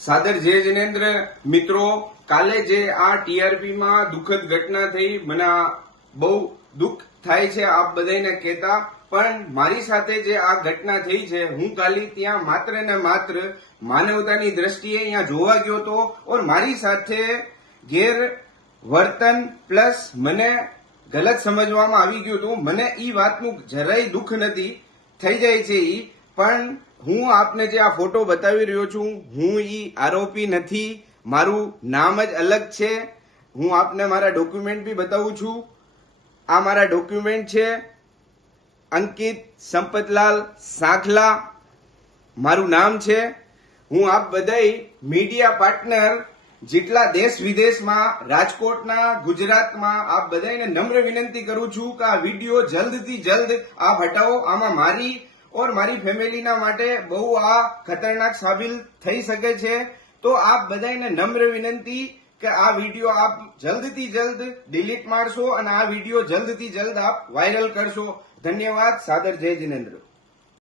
સાદર જય જિનેન્દ્ર મિત્રો, કાલે જે આ ટીઆરપી માં દુઃખદ ઘટના થઈ, મને બહુ દુઃખ થાય છે આપ બધાને કહેતા, પણ મારી સાથે જે આ ઘટના થઈ છે, હું કાલે ત્યાં માત્ર ને માત્ર માનવતાની દ્રષ્ટિએ અહીંયા જોવા ગયો હતો ઓર મારી સાથે ગેરવર્તન પ્લસ મને ગલત સમજવામાં આવી ગયું હતું. મને ઈ વાતનું જરાય દુઃખ નથી, થઈ જાય છે ઈ, પણ હું આપને જે આ ફોટો બતાવી રહ્યો છું, હું ઈ આરોપી નથી, મારું નામ જ અલગ છે. હું આપને મારા ડોક્યુમેન્ટ બી બતાવું છું. આ મારા ડોક્યુમેન્ટ છે. અંકિત સંપતલાલ સાંખલા મારું નામ છે. હું આપ બધાય મીડિયા પાર્ટનર જેટલા દેશ વિદેશમાં, રાજકોટના, ગુજરાતમાં, આપ બધાને નમ્ર વિનંતી કરું છું કે આ વિડીયો જલ્દથી જલ્દ આપ હટાવો. આમાં મારી ઓર મારી ફેમિલીના માટે બહુ આ ખતરનાક સાબિત થઈ શકે છે. તો આપ બધાને નમ્ર વિનંતી કે આ વિડીયો આપ જલ્દથી જલ્દ ડિલીટ મારશો અને આ વિડીયો જલ્દથી જલ્દ આપ વાયરલ કરશો. ધન્યવાદ. સાદર જય જિનેન્દ્ર.